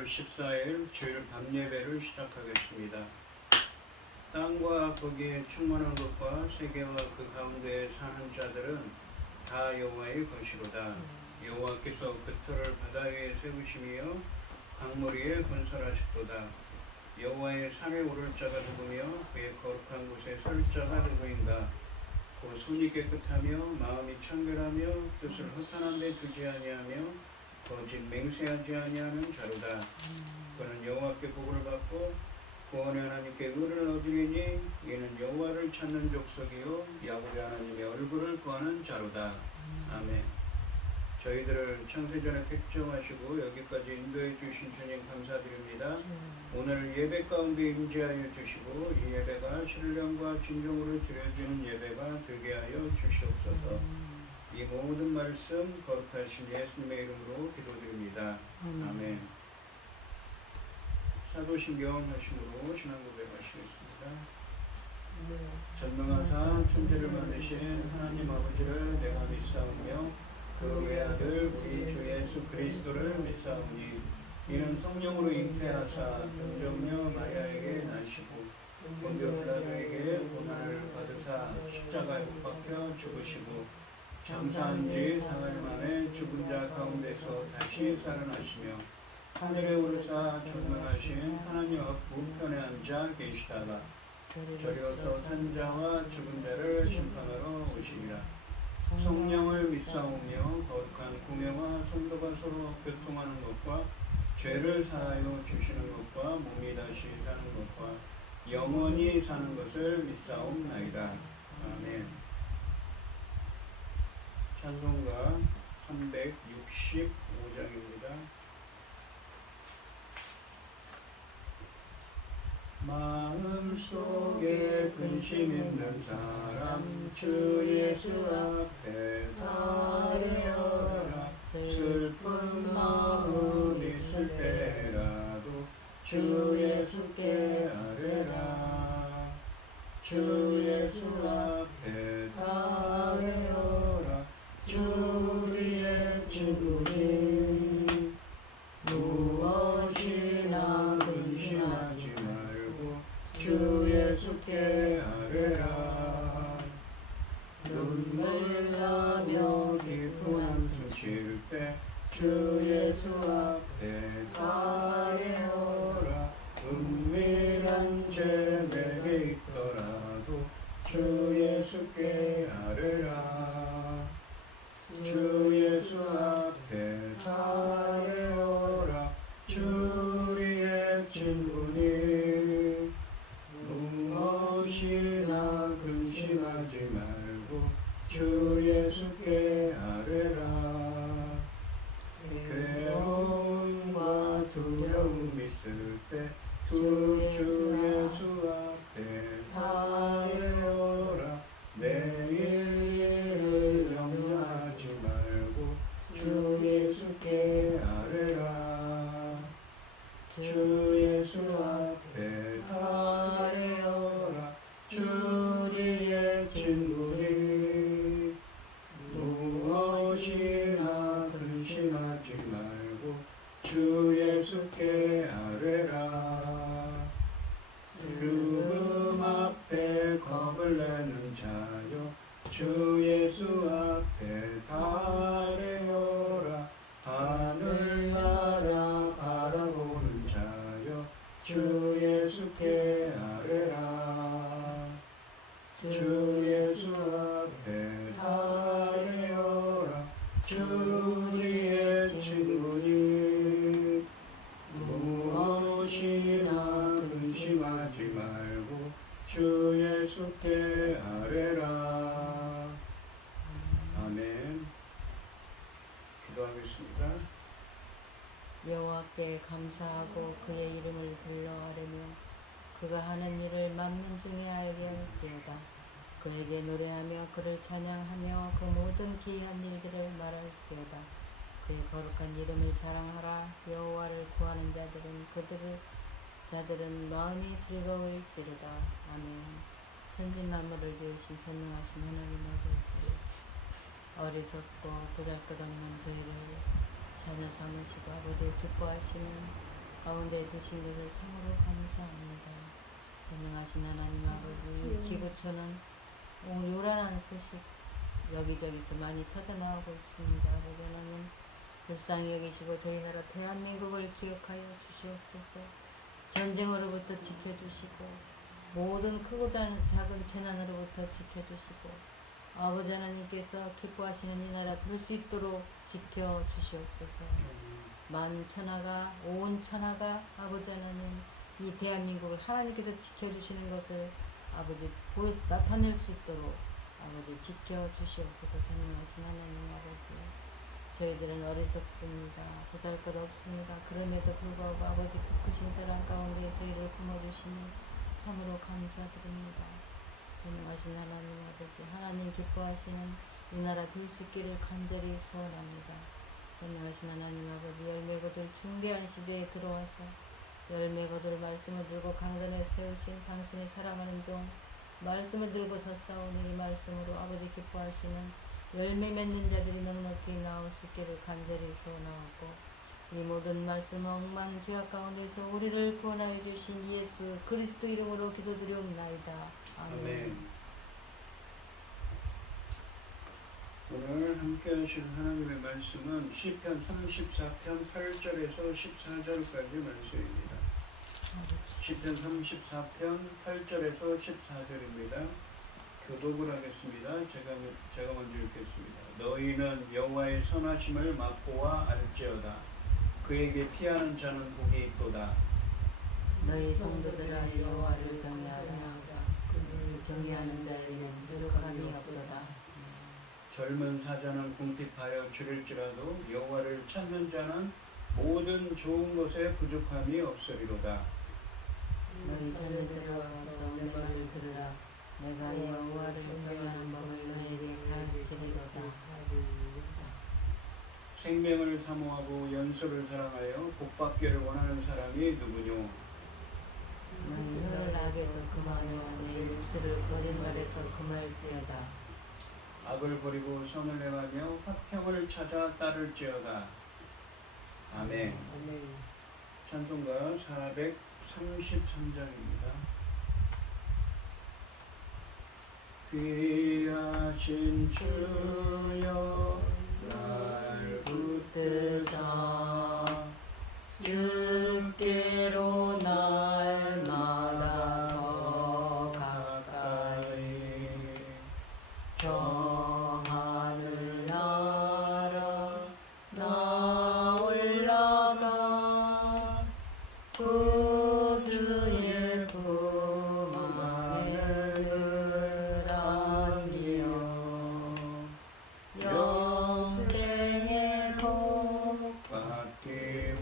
6월 14일 주일 밤예배를 시작하겠습니다. 땅과 거기에 충만한 것과 세계와 그 가운데에 사는 자들은 다 여호와의 것이로다. 여호와께서 그 터를 바다 위에 세우시며 강물 위에 건설하셨도다. 여호와의 산에 오를 자가 누구며 그의 거룩한 곳에 설 자가 누구인가? 그 손이 깨끗하며 마음이 청결하며 뜻을 허탄한 데 두지 아니하며 거짓 맹세하지 아니하는 자로다. 그는 여호와께 복을 받고 구원의 하나님께 의를 얻으리니 이는 여호와를 찾는 족속이요 야곱의 하나님의 얼굴을 구하는 자로다. 아멘. 저희들을 창세전에 택정하시고 여기까지 인도해 주신 주님 감사드립니다. 오늘 예배 가운데 임재하여 주시고 이 예배가 신령과 진정으로 드려지는 예배가 되게 하여 주시옵소서. 이 모든 말씀 거룩하신 예수님의 이름으로 기도드립니다. 아멘. 사도신경 하심으로 신앙 고백하시겠습니다. 전능하사 천지를 만드신 하나님 아버지를 내가 믿사오며 그 외아들 우리 주 예수 그리스도를 믿사오니 이는 성령으로 잉태하사 동정녀 마리아에게 나시고 본디오 빌라도에게 고난을 받으사 십자가에 못 박혀 죽으시고 장사한 지 사흘 만에 죽은 자 가운데서 다시 살아나시며 하늘에 오르사 전능하신 하나님 앞 우편에 앉아 계시다가 저리로서 산자와 죽은 자를 심판하러 오시리라. 성령을 믿사오며 거룩한 구명과 성도가 서로 교통하는 것과 죄를 사하여 주시는 것과 몸이 다시 사는 것과 영원히 사는 것을 믿사옵나이다. 아멘. 찬송가 365장입니다. 마음속에 근심 있는 사람 주 예수 앞에 달려라. 슬픈 마음 있을 때라도 주 예수께 아뢰라. 주 예수 앞에 달려라. 주 우리의 친구니 무엇이나 근심하지 말고 주 예수께 아뢰라. 눈물 나며 깊은 한숨 쉴 때 주 예수 앞에 아뢰어라. 은밀한 죄 내게 있더라도 주 예수께 아뢰라. 주 예수 앞에 아뢰어라. 주 우리의 친구니 무엇이나 근심하지 말고 주 예수께 아뢰라. 괴로움과 두려움 있을 때 주 예수 앞에 아뢰어라. 내일 일을 염려하지 말고 주 예수께 아뢰라. 주 예수 앞에 아뢰어라. 주 우리의 친구니 무엇이나 근심하지 말고 주 예수께 아뢰라. 죽음 앞에 겁을 내는 자여 주 예수 앞에 아뢰어라. 하늘나라 바라보는 자여 주 예수께 아뢰라. 주 예수 앞에 아뢰어라. 주 우리의 친구니 무엇이나 근심하지 말고 주 예수께 아뢰라. 아멘. 기도하겠습니다. 여호와께 감사하고 그의 이름을 불러 아뢰며 그가 하는 일을 만민 중에 알게 할지어다. 그에게 노래하며 그를 찬양하며 그 모든 기이한 일들을 말할지어다. 그의 거룩한 이름을 자랑하라. 여호와를 구하는 자들은 마음이 즐거울지로다. 아멘. 천지 만물을 지으신 전능하신 하나님 아버지, 어리석고 보잘것없는 저희를 자녀 삼으시고 아버지 기뻐하시는 가운데 두신 것을 참으로 감사합니다. 전능하신 하나님 아버지, 이 지구촌은 요란한 소식 여기저기서 많이 터져나오고 있습니다. 아버지 하나님 불쌍히 여기시고 저희 나라 대한민국을 기억하여 주시옵소서. 전쟁으로부터 지켜주시고 모든 크고 작은 재난으로부터 지켜주시고 아버지 하나님께서 기뻐하시는 이 나라 될 수 있도록 지켜주시옵소서. 만천하가 온 천하가 아버지 하나님 이 대한민국을 하나님께서 지켜주시는 것을 아버지 나타낼 수 있도록 아버지 지켜주시옵소서. 전능하신 하나님 아버지, 저희들은 어리석습니다. 보잘것없습니다. 그럼에도 불구하고 아버지 그 크신 사랑 가운데 저희를 품어주시니 참으로 감사드립니다. 전능하신 하나님 아버지, 하나님 기뻐하시는 이 나라 될 수 있기를 간절히 소원합니다. 전능하신 하나님 아버지, 열매 거둘 중대한 시대에 들어와서 열매 거둘 말씀을 들고 강단에 세우신 당신의 사랑하는 종 말씀을 들고 섰사오니 이 말씀으로 아버지 기뻐하시는 열매 맺는 자들이 넉넉히 나올 수 있기를 간절히 소원하고, 이 모든 말씀 억만 죄악 가운데서 우리를 구원하여 주신 예수 그리스도 이름으로 기도드리옵나이다. 아멘. 아멘. 오늘 함께 하실 하나님의 말씀은 시편 34편 8절에서 14절까지 말씀입니다. 시편 34편 8절에서 14절입니다. 교독을 하겠습니다. 제가 먼저 읽겠습니다. 너희는 여호와의 선하심을 맛보아 알지어다. 그에게 피하는 자는 복이 있도다. 너희 성도들아 여호와를 경외하라. 그를 경외하는 자에게는 부족함이 없도다. 젊은 사자는 궁핍하여 줄일지라도 여호와를 찾는 자는 모든 좋은 것에 부족함이 없으리로다. 너희 자녀들아 와서 내 말을 들으라. 내가 여호와를 경외하는 법을 너희에게 가르치리로다. 생명을 사모하고 연소를 사랑하여 복받기를 원하는 사람이 누구뇨? 너희 혀를 악에서 금하며 내 입술을 거짓말에서 금할지어다. 악을 버리고 선을 행하며 화평을 찾아 따를지어다. 아멘. 찬송가 433장입니다. 귀하신 주여 날 붙드사 주께로 날마다 더 가까이 저 하늘 나라 나 올라가 구주의 품 안에 늘 안기어 영생의 복 받기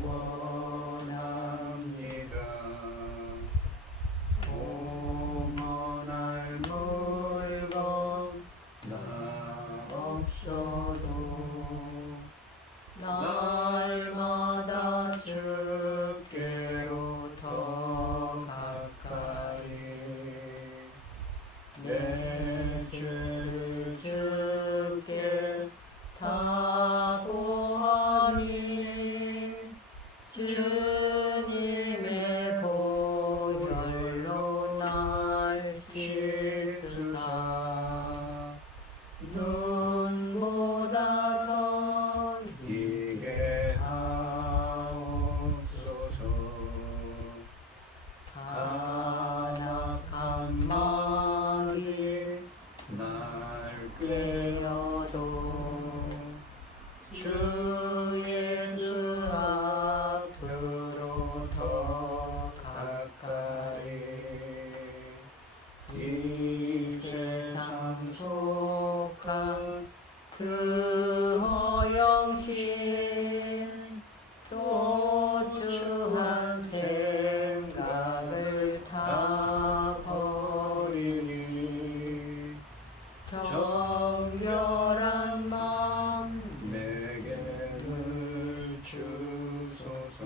원합니다. 공헌할 물건 나 없어도 날마다 주께로 더 가까이 내 죄를 주께 다 고하니 주님의 보혈로 날 씻으사 눈보다 더 이게 하옵소서. 간악한 마귀 날 꾀어도 주 예수 앞으로 더 가까이 이 세상 속한 그 허영심 또 추한 생각을 다 버리니 정결한 마음 내게 늘 주소서.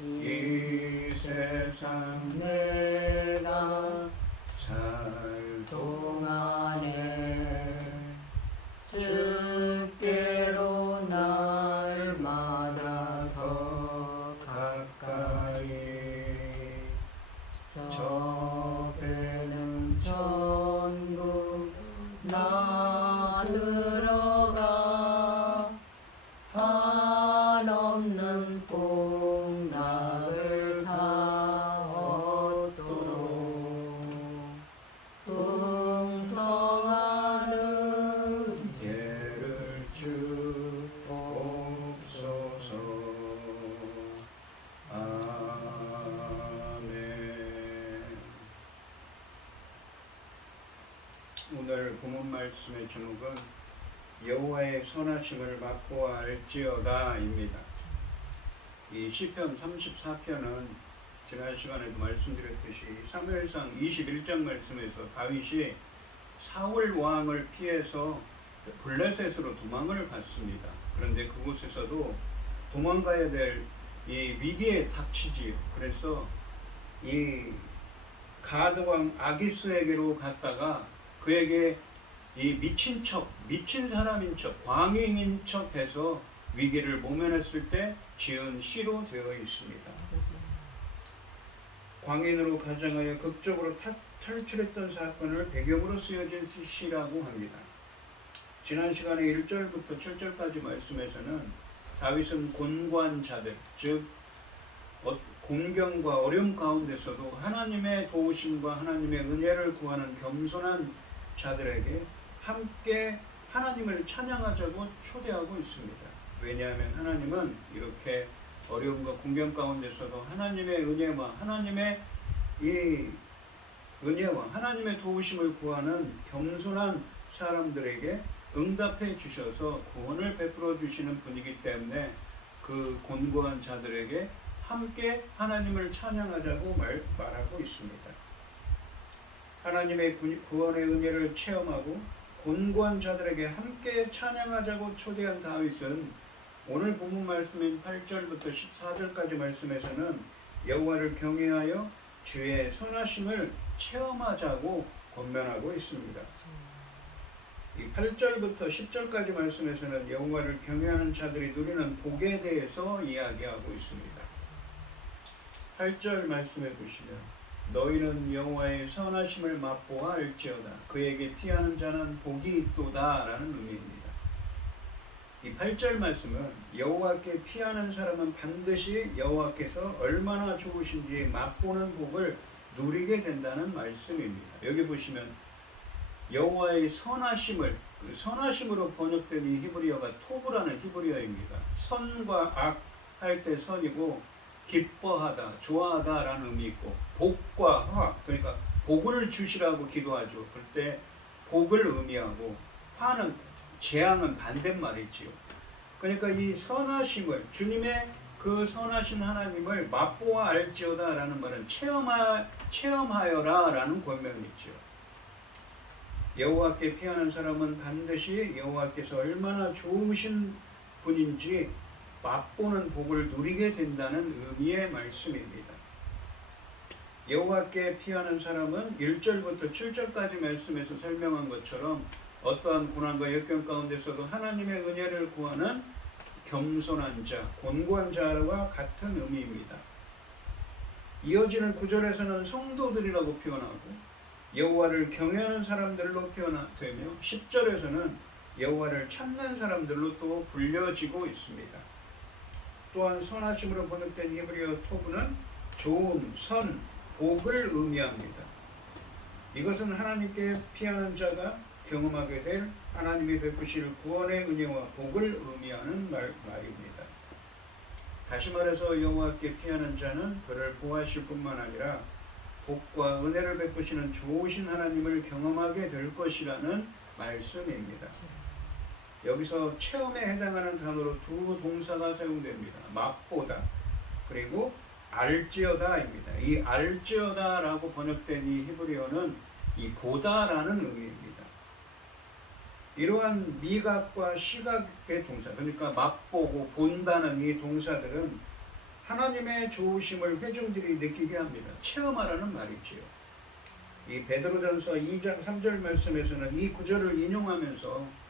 이 세상 내가 살 동안에 주께로 날마다 더 오늘 본문 말씀의 제목은 여호와의 선하심을 맛보아 알지어다입니다. 이 시편 34편은 지난 시간에도 말씀드렸듯이 사무엘상 21장 말씀에서 다윗이 사울 왕을 피해서 블레셋으로 도망을 갔습니다. 그런데 그곳에서도 도망가야 될 이 위기에 닥치지요. 그래서 이 가드 왕 아기스에게로 갔다가 그에게 이 미친 사람인 척, 광인인 척해서 위기를 모면했을 때 지은 시로 되어 있습니다. 광인으로 가장하여 극적으로 탈출했던 사건을 배경으로 쓰여진 시라고 합니다. 지난 시간에 1절부터 7절까지 말씀에서는 다윗은 곤고한자들, 즉 공경과 어려움 가운데서도 하나님의 도우심과 하나님의 은혜를 구하는 겸손한 자들에게 함께 하나님을 찬양하자고 초대하고 있습니다. 왜냐하면 하나님은 이렇게 어려움과 공경 가운데서도 하나님의 은혜와 하나님의 하나님의 도우심을 구하는 겸손한 사람들에게 응답해 주셔서 구원을 베풀어 주시는 분이기 때문에 그 곤고한 자들에게 함께 하나님을 찬양하자고 말하고 있습니다. 하나님의 구원의 은혜를 체험하고 곤고한 자들에게 함께 찬양하자고 초대한 다윗은 오늘 본문 말씀인 8절부터 14절까지 말씀에서는 여호와를 경외하여 주의 선하심을 체험하자고 권면하고 있습니다. 이 8절부터 10절까지 말씀에서는 여호와를 경외하는 자들이 누리는 복에 대해서 이야기하고 있습니다. 8절 말씀해 보시면 너희는 여호와의 선하심을 맛보아 알지어다. 그에게 피하는 자는 복이 있도다 라는 의미입니다. 이 8절 말씀은 여호와께 피하는 사람은 반드시 여호와께서 얼마나 좋으신지 맛보는 복을 누리게 된다는 말씀입니다. 여기 보시면 여호와의 선하심을, 선하심으로 번역된 이 히브리어가 토브라는 히브리어입니다. 선과 악 할 때 선이고 기뻐하다, 좋아하다 라는 의미 있고 복과 화, 그러니까 복을 주시라고 기도하죠. 그럴 때 복을 의미하고 화는 재앙은 반대말이지요. 그러니까 이 선하심을, 주님의 그 선하신 하나님을 맛보아 알지어다 라는 말은 체험하여라 라는 권면이죠. 여호와께 피하는 사람은 반드시 여호와께서 얼마나 좋으신 분인지 맛보는 복을 누리게 된다는 의미의 말씀입니다. 여호와께 피하는 사람은 1절부터 7절까지 말씀에서 설명한 것처럼 어떠한 고난과 역경 가운데서도 하나님의 은혜를 구하는 겸손한 자, 곤고한 자와 같은 의미입니다. 이어지는 9절에서는 성도들이라고 표현하고 여호와를 경외하는 사람들로 표현되며 10절에서는 여호와를 찾는 사람들로 또 불려지고 있습니다. 또한 선하심으로 번역된 히브리어 토브는 좋음, 선, 복을 의미합니다. 이것은 하나님께 피하는 자가 경험하게 될 하나님이 베푸실 구원의 은혜와 복을 의미하는 말입니다. 다시 말해서 여호와께 피하는 자는 그를 보호하실 뿐만 아니라 복과 은혜를 베푸시는 좋으신 하나님을 경험하게 될 것이라는 말씀입니다. 여기서 체험에 해당하는 단어로 두 동사가 사용됩니다. 맛보다 그리고 알지어다입니다. 이 알지어다라고 번역된 이 히브리어는 이 보다라는 의미입니다. 이러한 미각과 시각의 동사, 그러니까 맛보고 본다는 이 동사들은 하나님의 좋으심을 회중들이 느끼게 합니다. 체험하라는 말이지요. 이 베드로전서 2장 3절 말씀에서는 이 구절을 인용하면서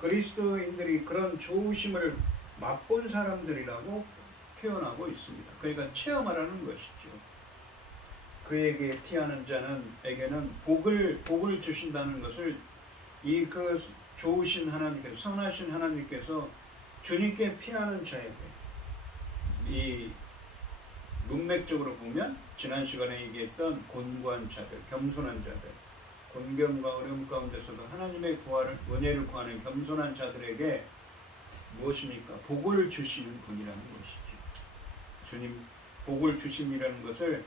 그리스도인들이 그런 좋으심을 맛본 사람들이라고 표현하고 있습니다. 그러니까 체험하라는 것이죠. 그에게 피하는 자는에게는 복을 주신다는 것을 이 그 좋으신 하나님께서, 선하신 하나님께서 주님께 피하는 자에게, 이 문맥적으로 보면 지난 시간에 얘기했던 곤고한 자들, 겸손한 자들, 곤경과 어려움 가운데서도 하나님의 은혜를 구하는 겸손한 자들에게 무엇입니까? 복을 주시는 분이라는 것이죠. 주님 복을 주심이라는 것을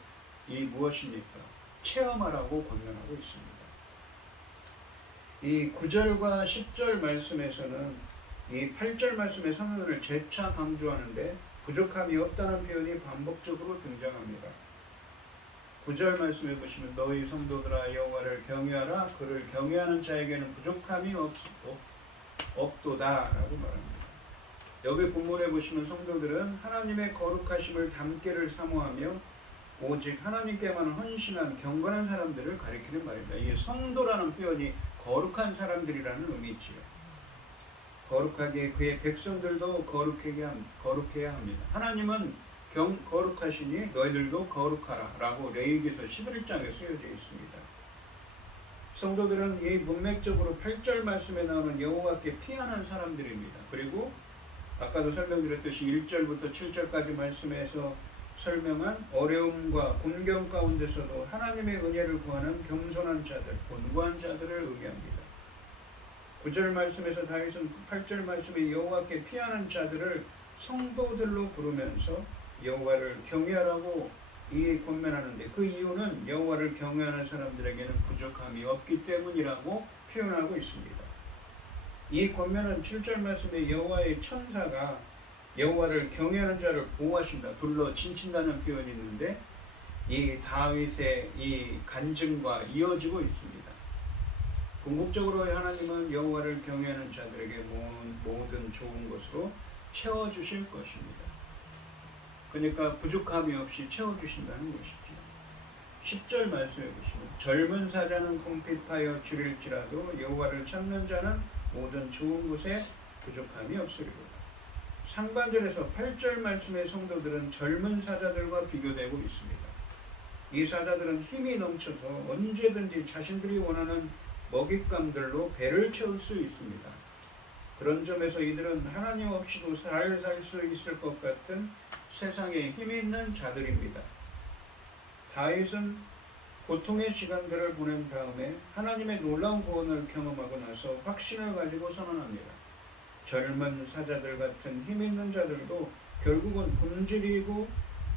이 무엇입니까? 체험하라고 권면하고 있습니다. 이 9절과 10절 말씀에서는 이 8절 말씀의 선언을 재차 강조하는데 부족함이 없다는 표현이 반복적으로 등장합니다. 9절 말씀에 보시면 너희 성도들아 여호와를 경외하라. 그를 경외하는 자에게는 부족함이 없도다 라고 말합니다. 여기 본문에 보시면 성도들은 하나님의 거룩하심을 담기를 사모하며 오직 하나님께만 헌신한 경건한 사람들을 가리키는 말입니다. 이 성도라는 표현이 거룩한 사람들이라는 의미지요. 거룩하게 그의 백성들도 거룩해야 합니다. 하나님은 거룩하시니 너희들도 거룩하라 라고 레위기서 11장에 쓰여져 있습니다. 성도들은 이 문맥적으로 8절 말씀에 나오는 여호와께 피하는 사람들입니다. 그리고 아까도 설명드렸듯이 1절부터 7절까지 말씀에서 설명한 어려움과 곤경 가운데서도 하나님의 은혜를 구하는 겸손한 자들, 곤고한 자들을 의미합니다. 9절 말씀에서 다윗은 8절 말씀에 여호와께 피하는 자들을 성도들로 부르면서 여호와를 경외하라고 권면하는데 그 이유는 여호와를 경외하는 사람들에게는 부족함이 없기 때문이라고 표현하고 있습니다. 이 권면은 7절 말씀에 여호와의 천사가 여호와를 경외하는 자를 보호하신다, 불러 진친다는 표현이 있는데 이 다윗의 이 간증과 이어지고 있습니다. 궁극적으로 하나님은 여호와를 경외하는 자들에게 모든 좋은 것으로 채워주실 것입니다. 그러니까 부족함이 없이 채워주신다는 것이죠. 10절 말씀해 보시면 젊은 사자는 궁핍하여 줄일지라도 여호와를 찾는 자는 모든 좋은 것에 부족함이 없으리로다. 상반절에서 8절 말씀의 성도들은 젊은 사자들과 비교되고 있습니다. 이 사자들은 힘이 넘쳐서 언제든지 자신들이 원하는 먹잇감들로 배를 채울 수 있습니다. 그런 점에서 이들은 하나님 없이도 잘 살 수 있을 것 같은 세상에 힘이 있는 자들입니다. 다윗은 고통의 시간들을 보낸 다음에 하나님의 놀라운 구원을 경험하고 나서 확신을 가지고 선언합니다. 젊은 사자들 같은 힘 있는 자들도 결국은 굶주리고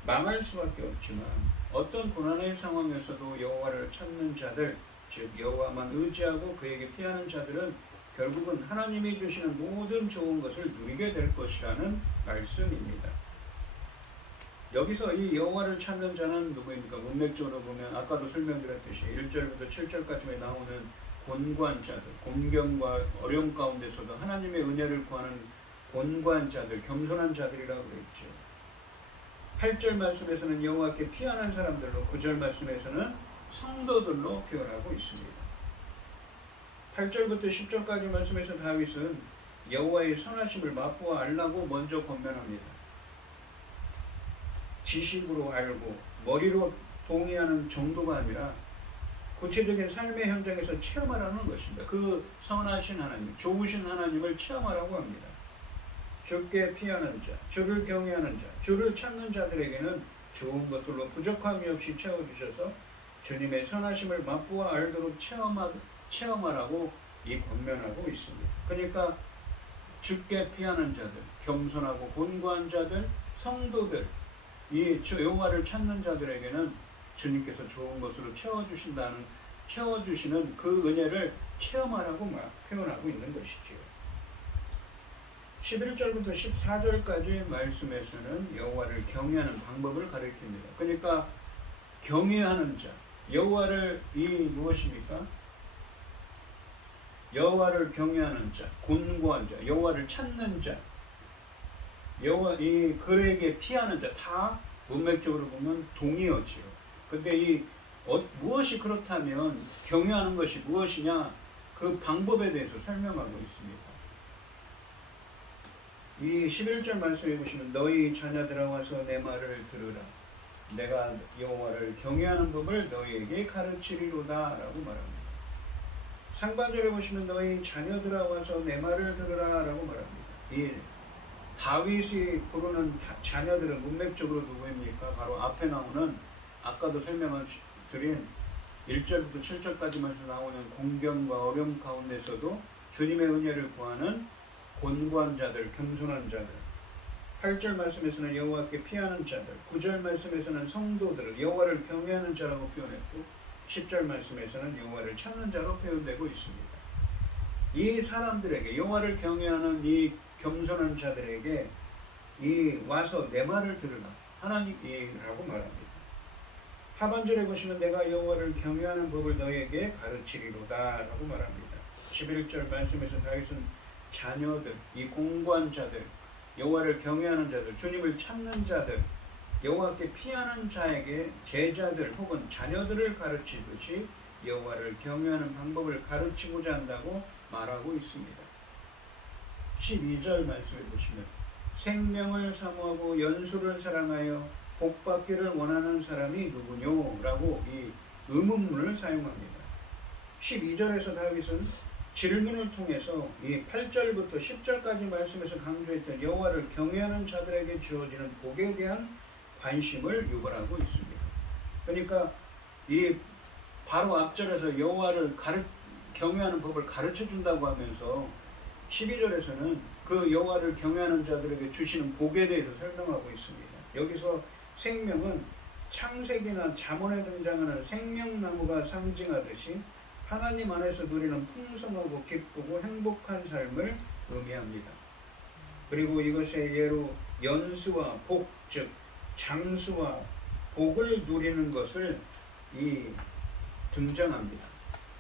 망할 수밖에 없지만 어떤 고난의 상황에서도 여호와를 찾는 자들, 즉 여호와만 의지하고 그에게 피하는 자들은 결국은 하나님이 주시는 모든 좋은 것을 누리게 될 것이라는 말씀입니다. 여기서 이 여호와를 찾는 자는 누구입니까? 문맥적으로 보면 아까도 설명드렸듯이 1절부터 7절까지 나오는 곤고한 자들, 곤경과 어려움 가운데서도 하나님의 은혜를 구하는 곤고한 자들, 겸손한 자들이라고 그랬죠. 8절 말씀에서는 여호와께 피하는 사람들로, 9절 말씀에서는 성도들로 표현하고 있습니다. 8절부터 10절까지 말씀에서 다윗은 여호와의 선하심을 맛보아 알라고 먼저 권면합니다. 지식으로 알고 머리로 동의하는 정도가 아니라 구체적인 삶의 현장에서 체험하라는 것입니다. 그 선하신 하나님, 좋으신 하나님을 체험하라고 합니다. 주께 피하는 자, 주를 경외하는 자, 주를 찾는 자들에게는 좋은 것들로 부족함이 없이 채워주셔서 주님의 선하심을 맛보아 알도록 체험하라고 이 권면하고 있습니다. 그러니까 주께 피하는 자들, 겸손하고 곤고한 자들, 성도들, 이 여호와를 찾는 자들에게는 주님께서 좋은 것으로 채워주시는 그 은혜를 체험하라고 표현하고 있는 것이지요. 11절부터 14절까지 말씀에서는 여호와를 경외하는 방법을 가르칩니다. 그러니까 경외하는 자, 여호와를 무엇입니까? 여호와를 경외하는 자, 곤고한 자, 여호와를 찾는 자, 그에게 피하는 자, 다 문맥적으로 보면 동의어지요. 근데 무엇이 그렇다면 경외하는 것이 무엇이냐, 그 방법에 대해서 설명하고 있습니다. 이 11절 말씀에 보시면 너희 자녀들아 와서 내 말을 들으라. 내가 여호와를 경외하는 법을 너희에게 가르치리로다 라고 말합니다. 상반절에 보시면 너희 자녀들아 와서 내 말을 들으라 라고 말합니다. 이 다윗이 부르는 자녀들은 문맥적으로 누구입니까? 바로 앞에 나오는 아까도 설명드린 1절부터 7절까지만 나오는 공경과 어려움 가운데서도 주님의 은혜를 구하는 곤고한 자들, 겸손한 자들, 8절 말씀에서는 여호와께 피하는 자들, 9절 말씀에서는 성도들을 여호와를 경외하는 자라고 표현했고 10절 말씀에서는 여호와를 찾는 자로 표현되고 있습니다. 이 사람들에게, 여호와를 경외하는 이 겸손한 자들에게 이 와서 내 말을 들으라 하나님이라고 말합니다. 하반절에 보시면 내가 여호와를 경외하는 법을 너에게 가르치리로다 라고 말합니다. 11절 말씀에서 다윗은 자녀들, 이 공고한 자들, 여호와를 경외하는 자들, 주님을 찾는 자들, 여호와께 피하는 자에게 제자들 혹은 자녀들을 가르치듯이 여호와를 경외하는 방법을 가르치고자 한다고 말하고 있습니다. 12절 말씀에 보시면 생명을 사모하고 연수를 사랑하여 복받기를 원하는 사람이 누구뇨? 라고 이 의문문을 사용합니다. 12절에서 다윗은 질문을 통해서 이 8절부터 10절까지 말씀에서 강조했던 여호와를 경외하는 자들에게 주어지는 복에 대한 관심을 유발하고 있습니다. 그러니까 이 바로 앞절에서 여호와를 경외하는 법을 가르쳐 준다고 하면서 12절에서는 그 여호와를 경외하는 자들에게 주시는 복에 대해서 설명하고 있습니다. 여기서 생명은 창세기나 잠언에 등장하는 생명나무가 상징하듯이 하나님 안에서 누리는 풍성하고 기쁘고 행복한 삶을 의미합니다. 그리고 이것의 예로 연수와 복, 즉 장수와 복을 누리는 것을 등장합니다.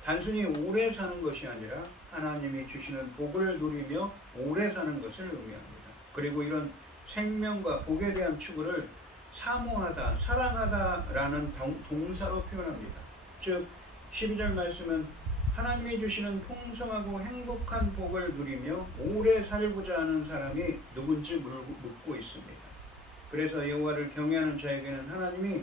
단순히 오래 사는 것이 아니라 하나님이 주시는 복을 누리며 오래 사는 것을 의미합니다. 그리고 이런 생명과 복에 대한 추구를 사모하다, 사랑하다라는 동사로 표현합니다. 즉 12절 말씀은 하나님이 주시는 풍성하고 행복한 복을 누리며 오래 살고자 하는 사람이 누군지 묻고 있습니다. 그래서 여호와를 경외하는 자에게는 하나님이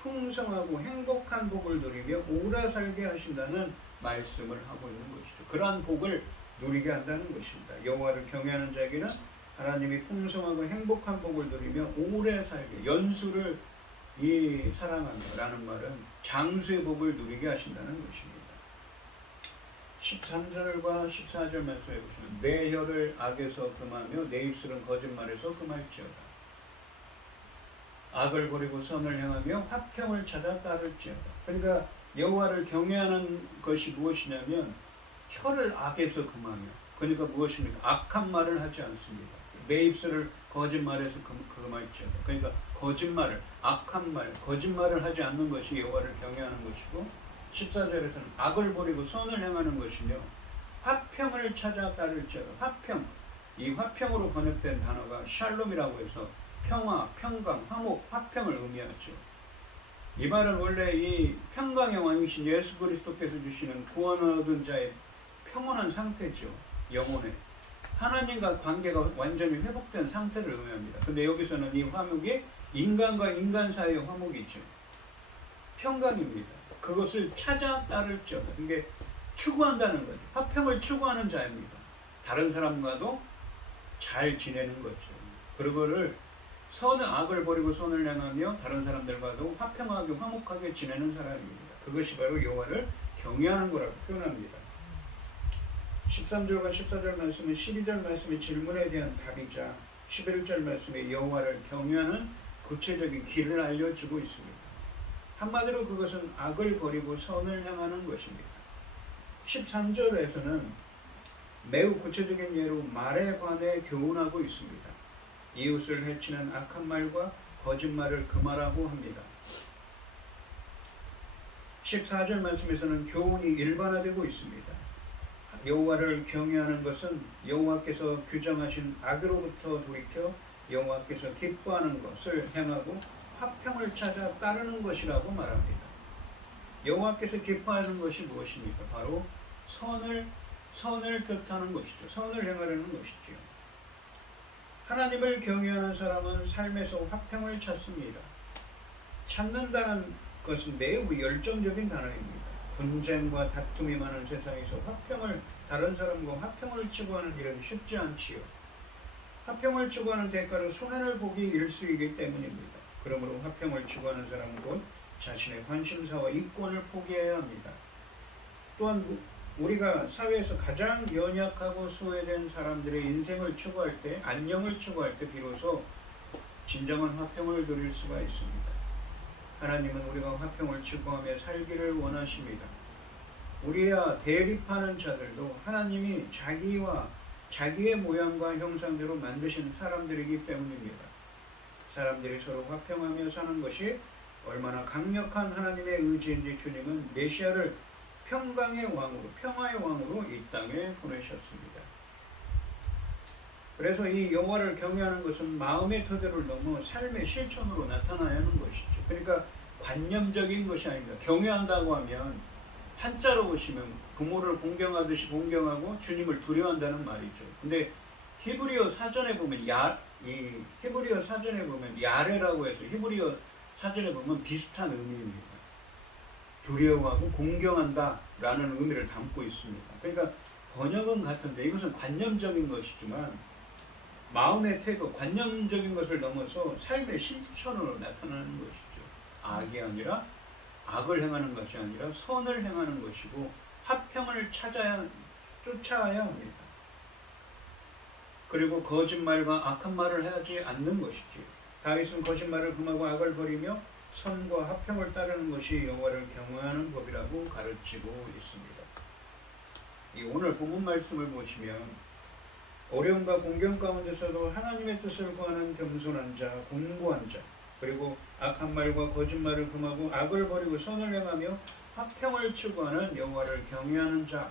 풍성하고 행복한 복을 누리며 오래 살게 하신다는 말씀을 하고 있는 것이죠. 그러한 복을 누리게 한다는 것입니다. 여호와를 경외하는 자에게는 하나님이 풍성하고 행복한 복을 누리며 오래 살게, 연수를 사랑하며 라는 말은 장수의 복을 누리게 하신다는 것입니다. 13절과 14절 말씀에 보시면 내 혀를 악에서 금하며 내 입술은 거짓말에서 금할지어다. 악을 버리고 선을 행하며 화평을 찾아 따를지어다. 그러니까 여호와를 경외하는 것이 무엇이냐면 혀를 악에서 금하며, 그러니까 무엇입니까? 악한 말을 하지 않습니다. 내 입술을 거짓말에서 금할지어다. 그러니까 거짓말을, 악한 말, 거짓말을 하지 않는 것이 여호와를 경외하는 것이고, 14절에서는 악을 버리고 선을 행하는 것이며 화평을 찾아 따를지어다. 화평, 이 화평으로 번역된 단어가 샬롬이라고 해서 평화, 평강, 화목, 화평을 의미하죠. 이 말은 원래 이 평강의 왕이신 예수 그리스도께서 주시는 구원 얻은 자의 평온한 상태죠. 영혼의 하나님과 관계가 완전히 회복된 상태를 의미합니다. 근데 여기서는 이 화목이 인간과 인간 사이의 화목이죠. 평강입니다. 그것을 찾아 따를지어다. 이게 추구한다는 거죠. 화평을 추구하는 자입니다. 다른 사람과도 잘 지내는 거죠. 그거를 선을, 악을 버리고 선을 행하며 다른 사람들과도 화평하게 화목하게 지내는 사람입니다. 그것이 바로 여호와를 경외하는 거라고 표현합니다. 13절과 14절 말씀은 12절 말씀의 질문에 대한 답이자 11절 말씀에 여호와를 경외하는 구체적인 길을 알려주고 있습니다. 한마디로 그것은 악을 버리고 선을 향하는 것입니다. 13절에서는 매우 구체적인 예로 말에 관해 교훈하고 있습니다. 이웃을 해치는 악한 말과 거짓말을 금하라고 합니다. 14절 말씀에서는 교훈이 일반화되고 있습니다. 여호와를 경외하는 것은 여호와께서 규정하신 악으로부터 돌이켜 여호와께서 기뻐하는 것을 행하고 화평을 찾아 따르는 것이라고 말합니다. 여호와께서 기뻐하는 것이 무엇입니까? 바로 선을 뜻하는 것이죠. 선을 행하려는 것이죠. 하나님을 경외하는 사람은 삶에서 화평을 찾습니다. 찾는다는 것은 매우 열정적인 단어입니다. 분쟁과 다툼이 많은 세상에서 다른 사람과 화평을 추구하는 일은 쉽지 않지요. 화평을 추구하는 대가로 손해를 보기 일쑤이기 때문입니다. 그러므로 화평을 추구하는 사람은 곧 자신의 관심사와 이권을 포기해야 합니다. 또한 우리가 사회에서 가장 연약하고 소외된 사람들의 인생을 추구할 때, 안녕을 추구할 때 비로소 진정한 화평을 누릴 수가 있습니다. 하나님은 우리가 화평을 추구하며 살기를 원하십니다. 우리와 대립하는 자들도 하나님이 자기의 모양과 형상대로 만드신 사람들이기 때문입니다. 사람들이 서로 화평하며 사는 것이 얼마나 강력한 하나님의 의지인지 주님은 메시아를 평강의 왕으로, 평화의 왕으로 이 땅에 보내셨습니다. 그래서 이 여호와를 경외하는 것은 마음의 토대를 넘어 삶의 실천으로 나타나야 하는 것이죠. 그러니까 관념적인 것이 아닙니다. 경외한다고 하면 한자로 보시면 부모를 공경하듯이 공경하고 주님을 두려워한다는 말이죠. 근데 히브리어 사전에 보면 히브리어 사전에 보면 야레라고 해서 히브리어 사전에 보면 비슷한 의미입니다. 두려워하고 공경한다 라는 의미를 담고 있습니다. 그러니까 번역은 같은데 이것은 관념적인 것이지만 마음의 태도, 관념적인 것을 넘어서 삶의 실천으로 나타나는 것이죠. 악을 행하는 것이 아니라 선을 행하는 것이고 화평을 쫓아야 합니다. 그리고 거짓말과 악한 말을 하지 않는 것이지. 다윗은 거짓말을 금하고 악을 버리며 선과 화평을 따르는 것이 여호와를 경외하는 법이라고 가르치고 있습니다. 이 오늘 본문 말씀을 보시면 어려움과 공경 가운데서도 하나님의 뜻을 구하는 겸손한 자, 곤고한 자, 그리고 악한 말과 거짓말을 금하고 악을 버리고 선을 행하며 화평을 추구하는 여호와를 경외하는 자,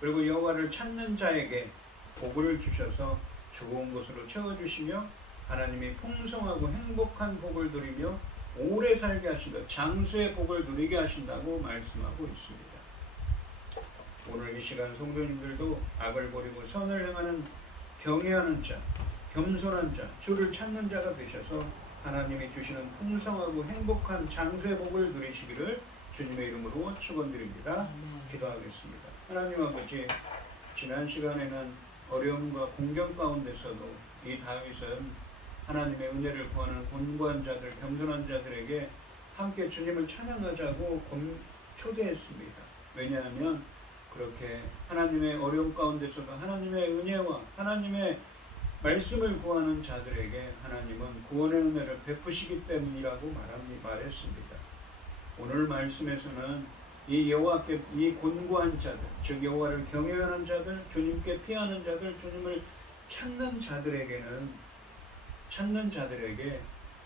그리고 여호와를 찾는 자에게 복을 주셔서 좋은 것으로 채워주시며 하나님이 풍성하고 행복한 복을 누리며 오래 살게 하시고 장수의 복을 누리게 하신다고 말씀하고 있습니다. 오늘 이 시간 성도님들도 악을 버리고 선을 행하는 경외하는 자, 겸손한 자, 주를 찾는 자가 되셔서 하나님이 주시는 풍성하고 행복한 장수의 복을 누리시기를 주님의 이름으로 축원드립니다. 기도하겠습니다. 하나님 아버지, 지난 시간에는 어려움과 공경 가운데서도 이 다윗은 하나님의 은혜를 구하는 곤고한 자들, 겸손한 자들에게 함께 주님을 찬양하자고 초대했습니다. 왜냐하면 그렇게 하나님의 어려움 가운데서도 하나님의 은혜와 하나님의 말씀을 구하는 자들에게 하나님은 구원의 은혜를 베푸시기 때문이라고 말했습니다. 오늘 말씀에서는 이 여호와께 이 곤고한 자들, 즉 여호와를 경외하는 자들, 주님께 피하는 자들, 주님을 찾는 자들에게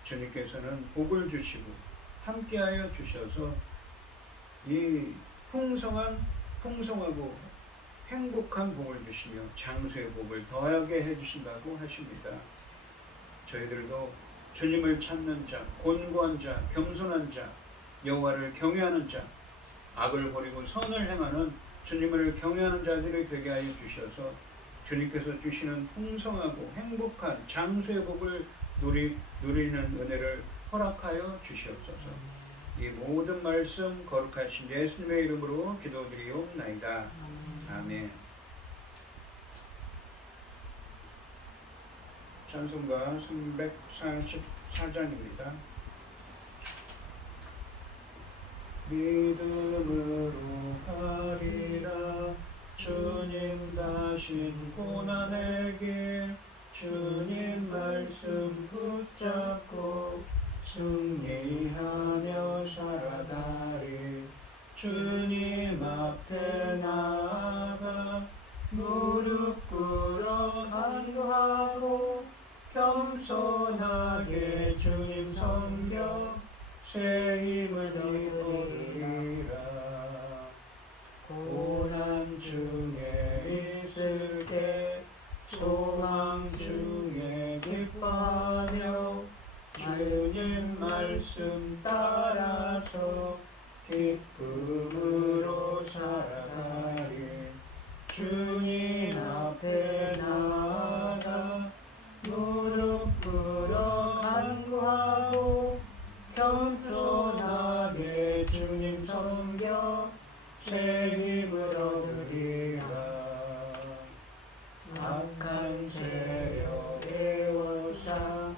주님께서는 복을 주시고 함께하여 주셔서 이 풍성하고 행복한 복을 주시며 장수의 복을 더하게 해주신다고 하십니다. 저희들도 주님을 찾는 자, 곤고한 자, 겸손한 자, 여호와를 경외하는 자, 악을 버리고 선을 행하는 주님을 경외하는 자들이 되게 하여 주셔서 주님께서 주시는 풍성하고 행복한 장수의 복을 누리는 은혜를 허락하여 주시옵소서. 이 모든 말씀 거룩하신 예수님의 이름으로 기도드리옵나이다. 아멘. 찬송가 344장입니다. 믿음으로 가리라 주님 다신 고난의 길 주님 말씀 붙잡고 승리하며 살아가리 주님 앞에 나아가 무릎 꿇어 간구하고 겸손하게 주님 섬겨 새 힘을 얻으리라. 고난 중에 있을 때 소망 중에 기뻐하며 주님 말씀 따라서 기쁨으로 살아가리 주님 앞에 나아가 무릎 꿇어 간구하고 겸손하게 주님 섬겨 새 힘을 얻으리라. 악한 세력의 원사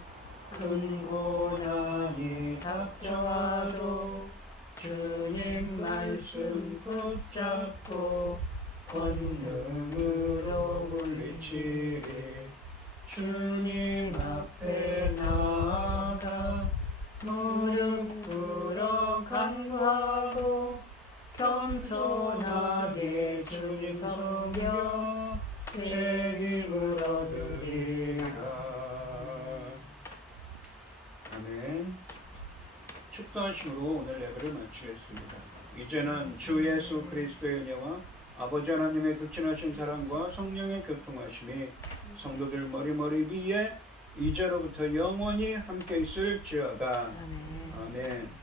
큰 고난이 닥쳐와도 주님 말씀 붙잡고 권능으로 물리치리 주님 앞에 나아가 무릎 꿇어 간구하고 겸손하게 주님 성령 새 힘을 얻으리라. 아멘. 축도하심으로 오늘 예배를 마치겠습니다. 이제는 주 예수 그리스도의 은혜와 아버지 하나님의 극진하신 사랑과 성령의 교통하심이 성도들 머리머리 위에 이제로부터 영원히 함께 있을지어다. 아멘. 아멘.